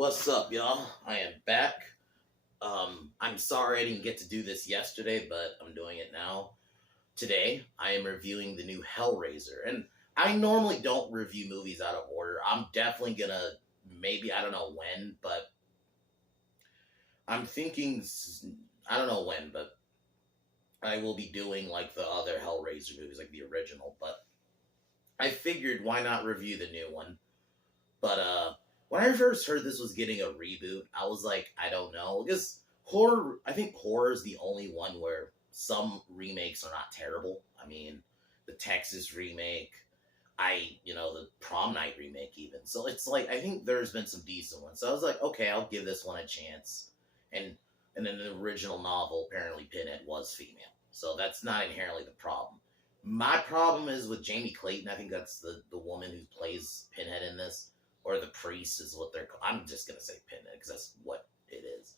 What's up, y'all? I am back. I'm sorry I didn't get to do this yesterday, but I'm doing it now. Today, I am reviewing the new Hellraiser, and I normally don't review movies out of order. I'm definitely gonna, maybe, I don't know when, but I'm thinking, I don't know when, but I will be doing like the other Hellraiser movies, like the original, but I figured why not review the new one? But when I first heard this was getting a reboot, I was like, I don't know. Because horror, I think horror is the only one where some remakes are not terrible. I mean, the Texas remake, the Prom Night remake even. So it's like, I think there's been some decent ones. So I was like, okay, I'll give this one a chance. And then the original novel, apparently Pinhead was female. So that's not inherently the problem. My problem is with Jamie Clayton. I think that's the woman who plays Pinhead in this, or the priest is what they're called. I'm just going to say Pinhead because that's what it is.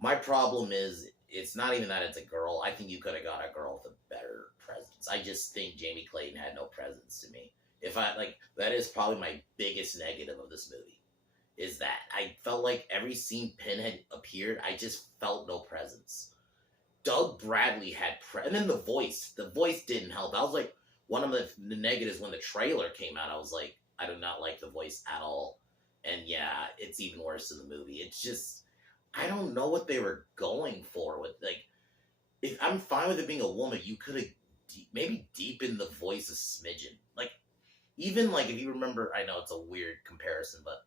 My problem is it's not even that it's a girl. I think you could have got a girl with a better presence. I just think Jamie Clayton had no presence to me. That is probably my biggest negative of this movie, is that I felt like every scene Pinhead appeared, I just felt no presence. Doug Bradley had and then the voice didn't help. I was like, one of the negatives when the trailer came out, I was like, I do not like the voice at all. And yeah, it's even worse in the movie. It's just, I don't know what they were going for with, like, if I'm fine with it being a woman, you could have maybe deepened the voice a smidgen. Like, even like, if you remember, I know it's a weird comparison, but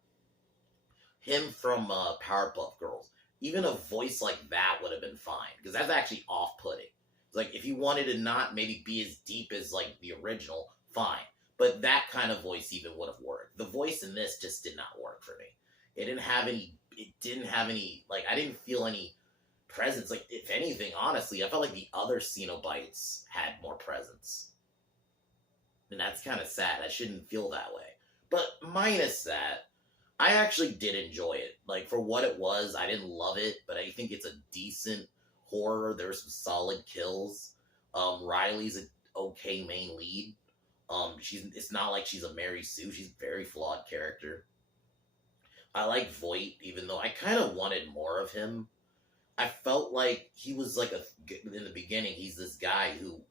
him from Powerpuff Girls, even a voice like that would have been fine, because that's actually off-putting. Like, if you wanted to not maybe be as deep as like the original, fine. But that kind of voice even would have worked. The voice in this just did not work for me. It didn't have any, like, I didn't feel any presence. Like, if anything, honestly, I felt like the other Cenobites had more presence. And that's kind of sad. I shouldn't feel that way. But minus that, I actually did enjoy it. Like, for what it was, I didn't love it, but I think it's a decent horror. There's some solid kills. Riley's an okay main lead. It's not like she's a Mary Sue. She's a very flawed character. I like Voight, even though I kind of wanted more of him. I felt like he was like in the beginning, he's this guy who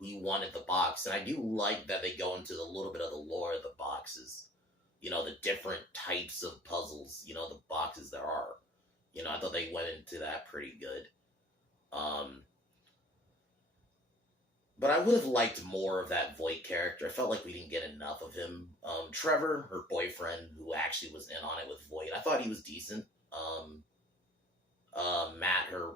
wanted the box. And I do like that they go into a little bit of the lore of the boxes. You know, the different types of puzzles, the boxes there are. I thought they went into that pretty good. But I would have liked more of that Voight character. I felt like we didn't get enough of him. Trevor, her boyfriend, who actually was in on it with Voight, I thought he was decent. Matt, her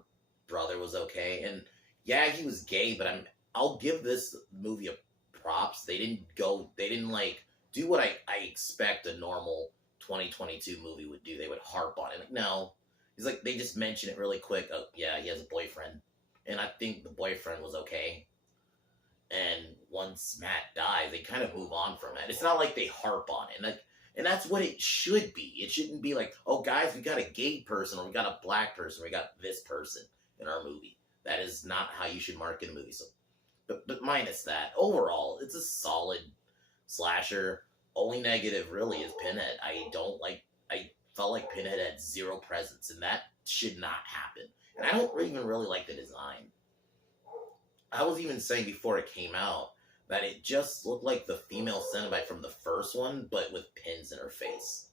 brother, was okay. And yeah, he was gay, but I'll give this movie a props. They didn't like do what I expect a normal 2022 movie would do. They would harp on it. Like, no. He's like, they just mention it really quick. Oh, yeah, he has a boyfriend. And I think the boyfriend was okay. And once Matt dies, they kind of move on from it. It's not like they harp on it. And that's what it should be. It shouldn't be like, oh, guys, we got a gay person, or we got a black person, or we got this person in our movie. That is not how you should market a movie. So, but minus that, overall, it's a solid slasher. Only negative really is Pinhead. I felt like Pinhead had zero presence, and that should not happen. And I don't even really like the design. I was even saying before it came out that it just looked like the female Cenobite from the first one, but with pins in her face.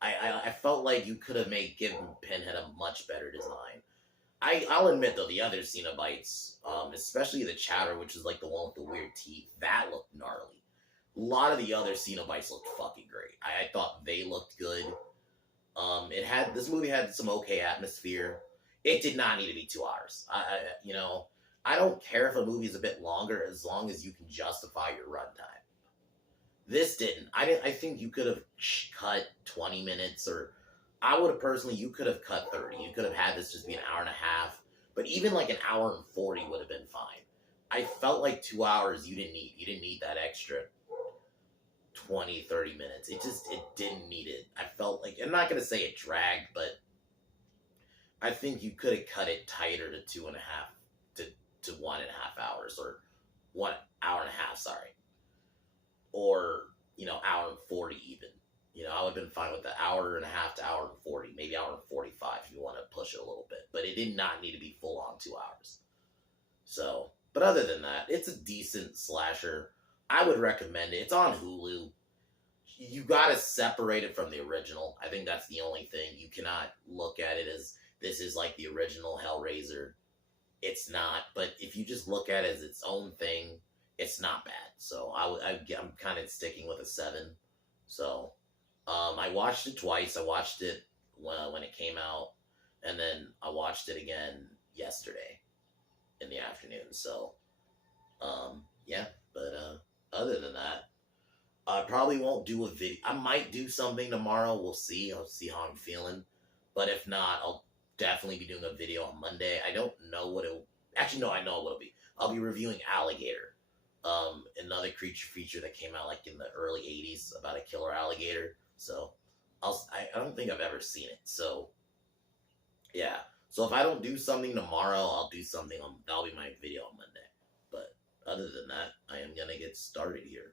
I felt like you could have given Pinhead a much better design. I'll admit, though, the other Cenobites, especially the Chowder, which is like the one with the weird teeth, that looked gnarly. A lot of the other Cenobites looked fucking great. I thought they looked good. This movie had some okay atmosphere. It did not need to be 2 hours. I don't care if a movie is a bit longer as long as you can justify your runtime. This didn't. I think you could have cut 20 minutes, or I would have personally, you could have cut 30. You could have had this just be an hour and a half, but even like an hour and 40 would have been fine. I felt like 2 hours you didn't need that extra 20, 30 minutes. It didn't need it. I felt like, I'm not going to say it dragged, but I think you could have cut it tighter to 2.5 to 1.5 hours, or 1 hour and a half, sorry. Or, hour and 40 even. I would have been fine with the hour and a half to hour and 40, maybe hour and 45 if you want to push it a little bit. But it did not need to be full on 2 hours. So, but other than that, it's a decent slasher. I would recommend it. It's on Hulu. You got to separate it from the original. I think that's the only thing. You cannot look at it as this is like the original Hellraiser. It's not. But if you just look at it as its own thing, it's not bad. So I'm kind of sticking with a 7. So I watched it twice. I watched it when it came out, and then I watched it again yesterday in the afternoon. So yeah. But other than that, I probably won't do a video. I might do something tomorrow. We'll see. I'll see how I'm feeling. But if not, I'll definitely be doing a video on Monday. I don't know what it'll... Actually, no, I know what it'll be. I'll be reviewing Alligator. Another creature feature that came out like in the early 80s about a killer alligator. So, I don't think I've ever seen it. So, yeah. So if I don't do something tomorrow, I'll do something that'll be my video on Monday. But other than that, I am going to get started here.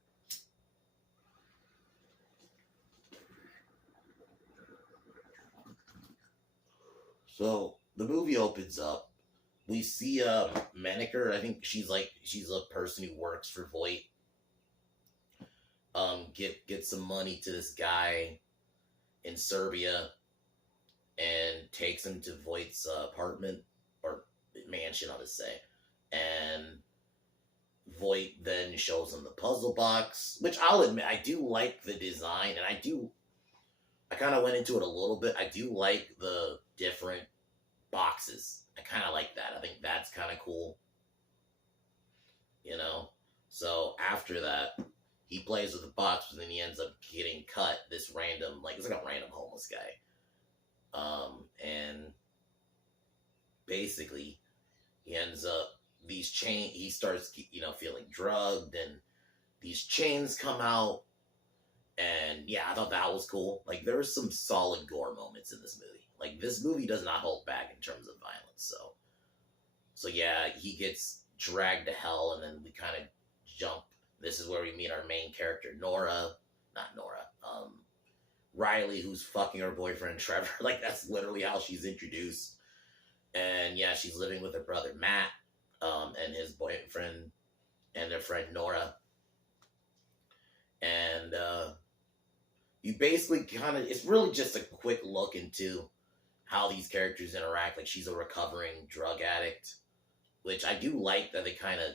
So the movie opens up. We see Maneker. I think she's a person who works for Voight. Get some money to this guy in Serbia and takes him to Voight's apartment or mansion, I'll just say. And Voight then shows him the puzzle box, which I'll admit I do like the design, and I kind of went into it a little bit. I do like the different boxes. I kind of like that. I think that's kind of cool. So after that, he plays with the box, but then he ends up getting cut. This random, it's like a random homeless guy. And basically, he ends up, he starts, feeling drugged, and these chains come out. And yeah, I thought that was cool. There were some solid gore moments in this movie. This movie does not hold back in terms of violence. So yeah, he gets dragged to hell, and then we kind of jump. This is where we meet our main character, Riley, who's fucking her boyfriend, Trevor. That's literally how she's introduced. And yeah, she's living with her brother, Matt, and his boyfriend, and their friend, Nora. And you basically it's really just a quick look into how these characters interact. She's a recovering drug addict, which I do like that they kind of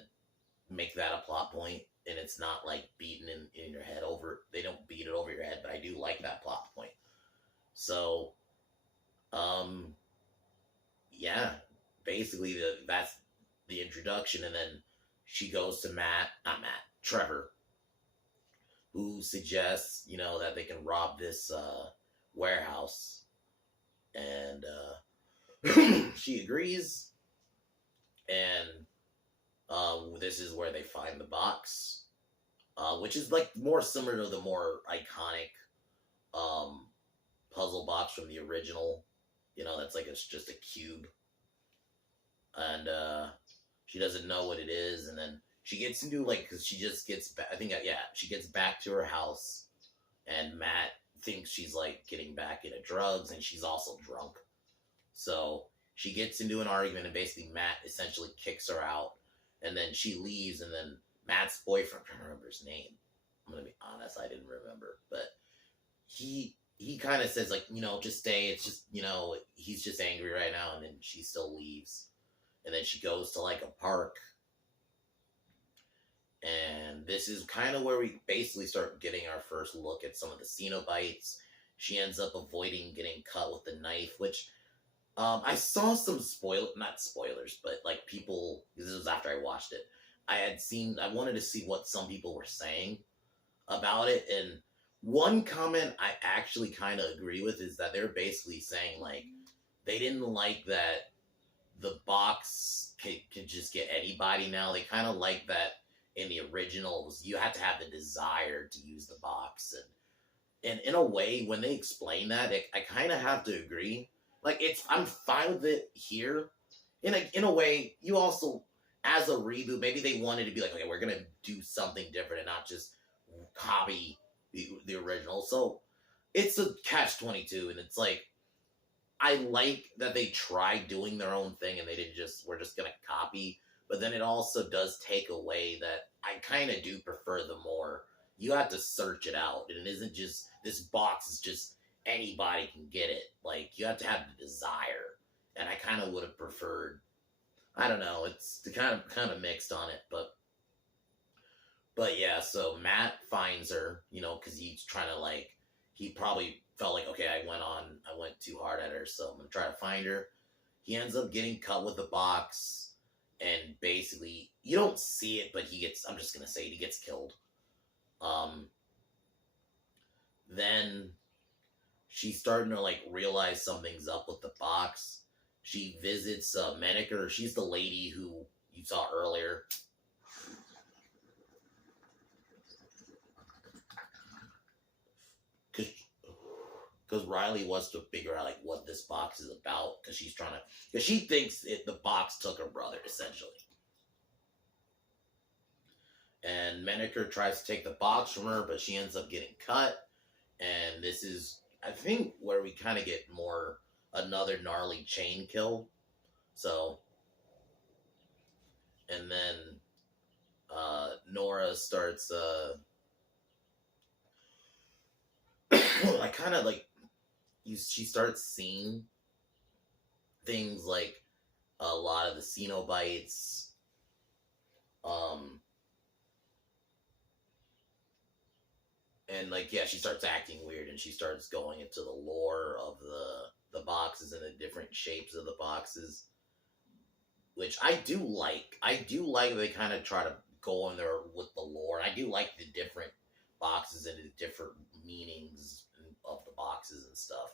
make that a plot point, and it's not beaten in your head over. They don't beat it over your head, but I do like that plot point. So, yeah, basically that's the introduction, and then she goes to Trevor, who suggests, that they can rob this warehouse. And she agrees. And this is where they find the box, which is more similar to the more iconic puzzle box from the original. That's it's just a cube. And she doesn't know what it is, and then she gets into because she just gets back. I think she gets back to her house, and Matt thinks she's getting back into drugs, and she's also drunk. So she gets into an argument, and basically Matt essentially kicks her out, and then she leaves, and then Matt's boyfriend, I don't remember his name. I'm gonna be honest, I didn't remember, but he kind of says just stay. It's just he's just angry right now, and then she still leaves, and then she goes to a park. And this is kind of where we basically start getting our first look at some of the Cenobites. She ends up avoiding getting cut with the knife, which I saw some not spoilers, but people, this was after I watched it. I wanted to see what some people were saying about it. And one comment I actually kind of agree with is that they're basically saying they didn't like that the box can just get anybody now. They kind of like that. In the originals, you had to have the desire to use the box, and in a way, when they explain that, I kind of have to agree. I'm fine with it here. In a way, you also, as a reboot, maybe they wanted to be okay, we're gonna do something different and not just copy the original. So it's a catch-22, and it's like, I like that they tried doing their own thing and they didn't just, we're just gonna copy, but then it also does take away that I kind of do prefer the more, you have to search it out, and it isn't just, this box is just anybody can get it. Like, you have to have the desire, and I kind of would have preferred, I don't know, it's the kind of mixed on it, but yeah, so Matt finds her, because he's trying to, like, he probably felt like, okay, I went too hard at her, so I'm gonna try to find her. He ends up getting cut with the box, and basically, you don't see it, but I'm just gonna say he gets killed. Then she's starting to, like, realize something's up with the box. She visits Menaker. She's the lady who you saw earlier. Because Riley wants to figure out, like, what this box is about, because she thinks the box took her brother, essentially. And Menaker tries to take the box from her, but she ends up getting cut. And this is, I think, where we kind of get more another gnarly chain kill. So, and then Nora starts I kind of like, she starts seeing things like a lot of the Cenobites, and like, yeah, she starts acting weird, and she starts going into the lore of the boxes and the different shapes of the boxes, which I do like. I do like they kind of try to go in there with the lore. I do like the different boxes and the different meanings of the boxes and stuff.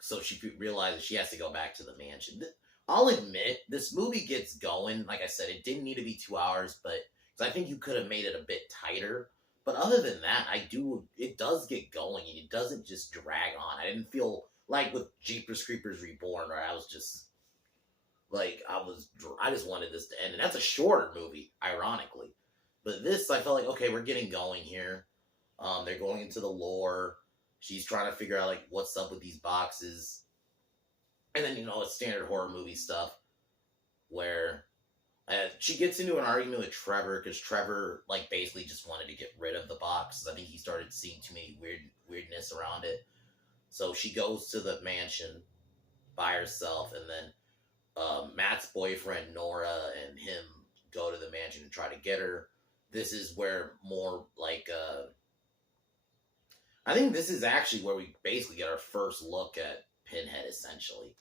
So she realizes she has to go back to the mansion. I'll admit, this movie gets going. Like I said, it didn't need to be 2 hours, but I think you could have made it a bit tighter. But other than that, it does get going, and it doesn't just drag on. I didn't feel like with Jeepers Creepers Reborn, where I was just like, I just wanted this to end. And that's a shorter movie, ironically. But this, I felt like, okay, we're getting going here. They're going into the lore. She's trying to figure out, like, what's up with these boxes. And then, it's standard horror movie stuff where she gets into an argument with Trevor, because Trevor, like, basically just wanted to get rid of the box. I think he started seeing too many weirdness around it. So she goes to the mansion by herself, and then Matt's boyfriend, Nora, and him go to the mansion to try to get her. This is where more, like, I think this is actually where we basically get our first look at Pinhead, essentially.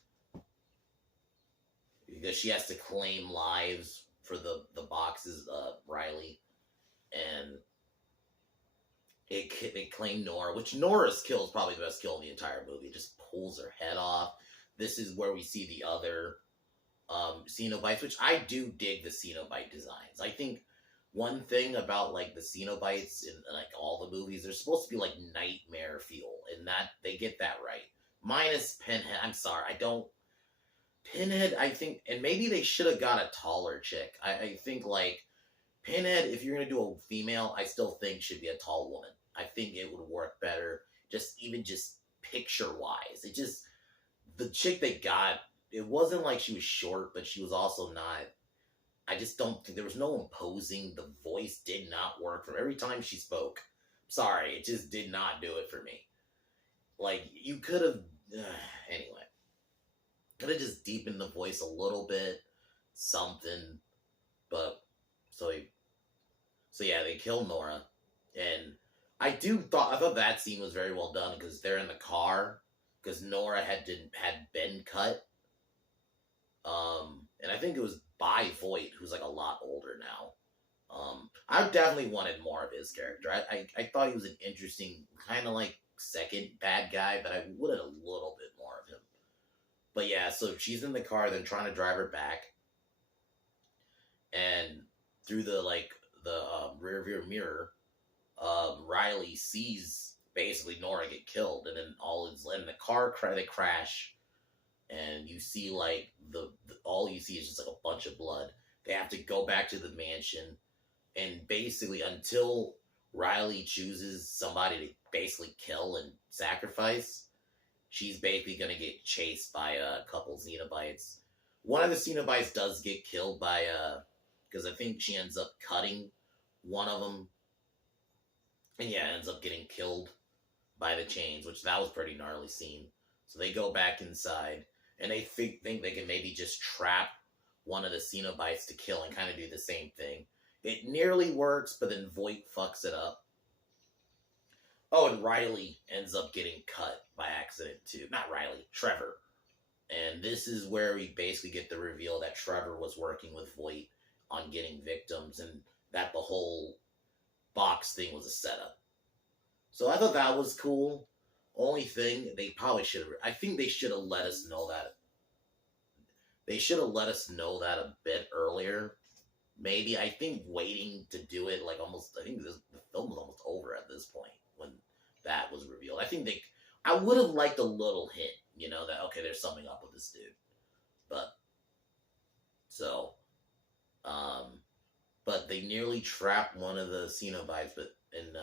Because she has to claim lives for the boxes, Riley. And they claim Nora, which Nora's kill is probably the best kill in the entire movie. It just pulls her head off. This is where we see the other Cenobites, which I do dig the Cenobite designs. I think one thing about, like, the Cenobites in, like, all the movies, they're supposed to be, like, nightmare feel, and that they get that right. Minus Pinhead. I'm sorry, Pinhead, I think, and maybe they should have got a taller chick. I think, like, Pinhead, if you're gonna do a female, I still think should be a tall woman. I think it would work better, just picture wise. The chick they got, it wasn't like she was short, but she was also not. I just don't think there was no imposing. The voice did not work from every time she spoke. Sorry, it just did not do it for me. Like, you could have, anyway, could have just deepened the voice a little bit, something. But so yeah, they kill Nora, and I thought that scene was very well done, because they're in the car, because Nora had been cut, and I think it was by Voight, who's, like, a lot older now. I definitely wanted more of his character. I thought he was an interesting, kind of like second bad guy, but I wanted a little bit more of him. But yeah, so she's in the car, then trying to drive her back, and through the rear view mirror, Riley sees basically Nora get killed, and then in the car they crash, and you see, like, all you see is just, like, a bunch of blood. They have to go back to the mansion, and basically until Riley chooses somebody to basically kill and sacrifice, she's basically going to get chased by a couple Xenobites. One of the Xenobites does get killed by because I think she ends up cutting one of them, and yeah, ends up getting killed by the chains, which that was pretty gnarly scene. So they go back inside, and they think they can maybe just trap one of the Cenobites to kill and kind of do the same thing. It nearly works, but then Voight fucks it up. Oh, and Riley ends up getting cut by accident too. Not Riley, Trevor. And this is where we basically get the reveal that Trevor was working with Voight on getting victims, and that the whole box thing was a setup. So I thought that was cool. Only thing, they probably should have, I think they should have let us know that. They should have let us know that a bit earlier. Maybe, I think waiting to do it, like almost, I think the film was almost over at this point when that was revealed. I would have liked a little hint, that, okay, there's something up with this dude. But, so, but they nearly trapped one of the Cenobites, and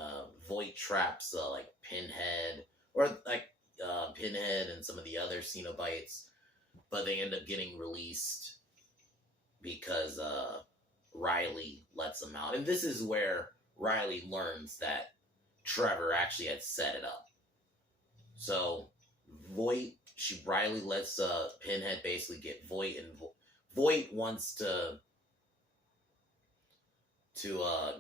Voight traps, like, Pinhead, or, like, Pinhead and some of the other Cenobites, but they end up getting released because, Riley lets them out. And this is where Riley learns that Trevor actually had set it up. So, Riley lets Pinhead basically get Voight, and Voight wants to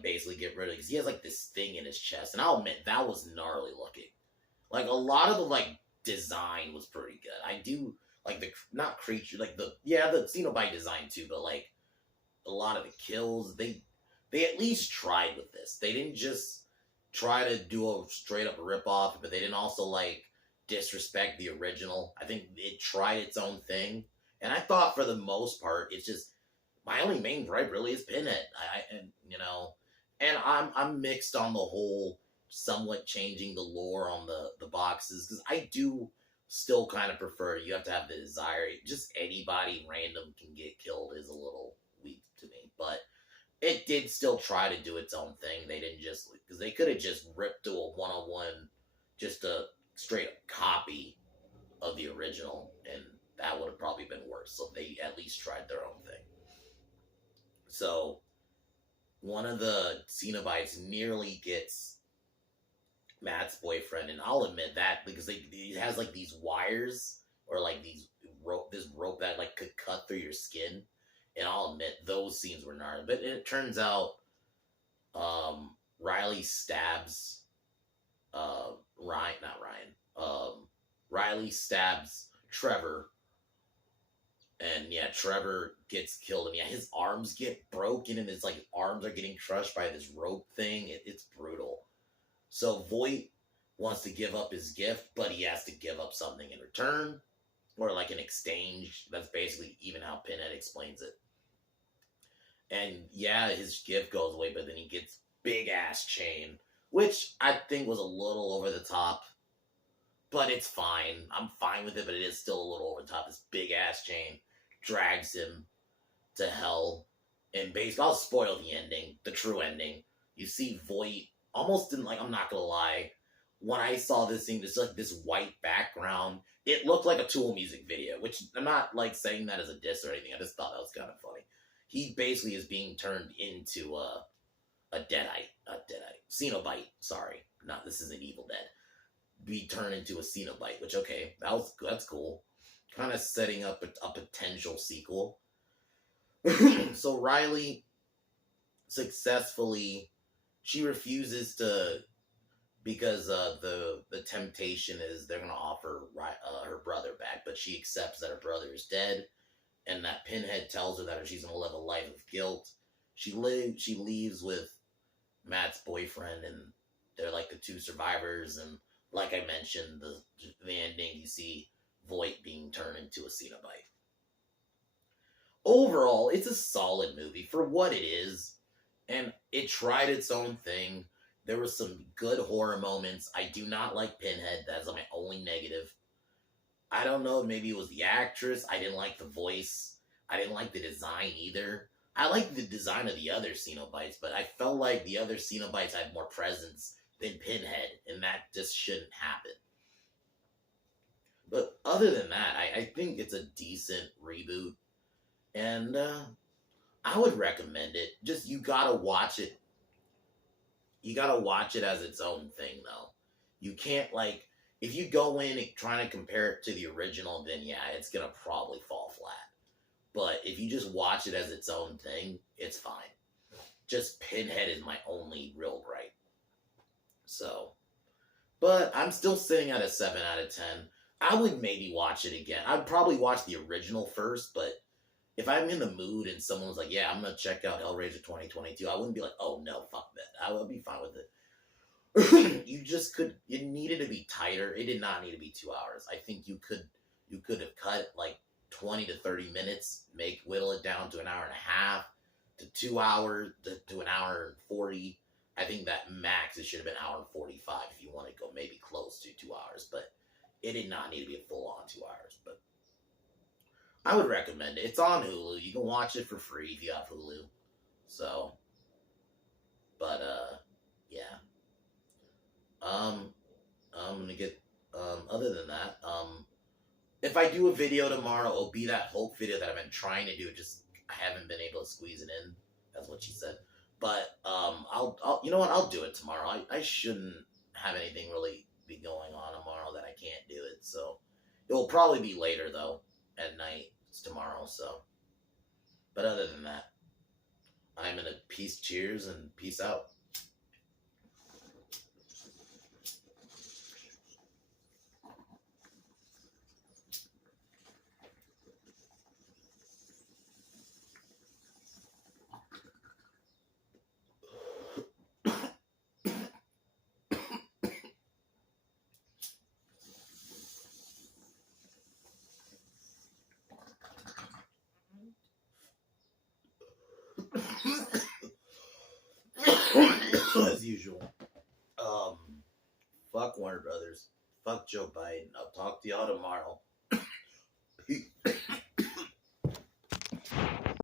basically get rid of it, because he has, like, this thing in his chest, and I'll admit, that was gnarly looking. Like, a lot of the, like, design was pretty good. I do, like, not creature, like, the Cenobite design too, but, like, a lot of the kills, they at least tried with this. They didn't just try to do a straight up rip-off, but they didn't also, like, disrespect the original. I think it tried its own thing, and I thought for the most part, it's just, my only main gripe really is Pinhead. And I'm mixed on the whole somewhat changing the lore on the boxes, because I do still kind of prefer, you have to have the desire. Just anybody random can get killed is a little weak to me, but it did still try to do its own thing. They didn't just, because they could have just ripped to a one-on-one, just a straight up copy of the original, and that would have probably been worse. So they at least tried their own thing. So one of the Cenobites nearly gets Matt's boyfriend, and I'll admit that, because it has, like, these wires, or, like, this rope that, like, could cut through your skin, and I'll admit those scenes were gnarly. But it turns out Riley stabs Riley stabs Trevor, and yeah, Trevor gets killed, and yeah, his arms get broken, and his, like, arms are getting crushed by this rope thing. It's brutal. So Voight wants to give up his gift, but he has to give up something in return, or like an exchange. That's basically even how Pinhead explains it. And yeah, his gift goes away, but then he gets big ass chain, which I think was a little over the top, but it's fine. I'm fine with it, but it is still a little over the top. This big ass chain drags him to hell, and basically, I'll spoil the ending, the true ending. You see Voight almost didn't, like, I'm not gonna lie, when I saw this thing, there's, like, this white background, it looked like a Tool music video, which I'm not, like, saying that as a diss or anything. I just thought that was kind of funny. He basically is being turned into a Cenobite, sorry. This isn't Evil Dead. Be turned into a Cenobite, which, okay, that's cool. Kind of setting up a potential sequel. So Riley successfully, she refuses to, because the temptation is they're going to offer her brother back, but she accepts that her brother is dead, and that Pinhead tells her that she's going to live a life of guilt. She leaves with Matt's boyfriend, and they're like the two survivors, and like I mentioned, the ending, you see Voight being turned into a Cenobite. Overall, it's a solid movie for what it is, and it tried its own thing. There were some good horror moments. I do not like Pinhead. That's my only negative. I don't know, maybe it was the actress. I didn't like the voice. I didn't like the design either. I like the design of the other Cenobites, but I felt like the other Cenobites had more presence than Pinhead, and that just shouldn't happen. But other than that, I think it's a decent reboot, and I would recommend it. Just you gotta watch it. You gotta watch it as its own thing, though. You can't like if you go in and trying to compare it to the original, then yeah, it's gonna probably fall flat. But if you just watch it as its own thing, it's fine. Just Pinhead is my only real gripe. So, but I'm still sitting at a 7 out of 10. I would maybe watch it again. I'd probably watch the original first, but if I'm in the mood and someone was like, yeah, I'm going to check out Hellraiser 2022, I wouldn't be like, oh no, fuck that. I would be fine with it. You needed to be tighter. It did not need to be 2 hours. I think you could have cut like 20 to 30 minutes, whittle it down to an hour and a half, to 2 hours, to an hour and 40. I think that max, it should have been an hour and 45 if you want to go maybe close to 2 hours, but it did not need to be a full-on 2 hours, but I would recommend it. It's on Hulu. You can watch it for free if you have Hulu. So, but, yeah. I'm gonna get, other than that, if I do a video tomorrow, it'll be that Hulk video that I've been trying to do. Just, I haven't been able to squeeze it in. That's what she said. But, I'll you know what? I'll do it tomorrow. I shouldn't have anything really be going on tomorrow that I can't do it. So, it will probably be later, though, at night. It's tomorrow, so. But other than that, I'm in a peace, cheers, and peace out. As usual. Fuck Warner Brothers. Fuck Joe Biden. I'll talk to y'all tomorrow. Peace.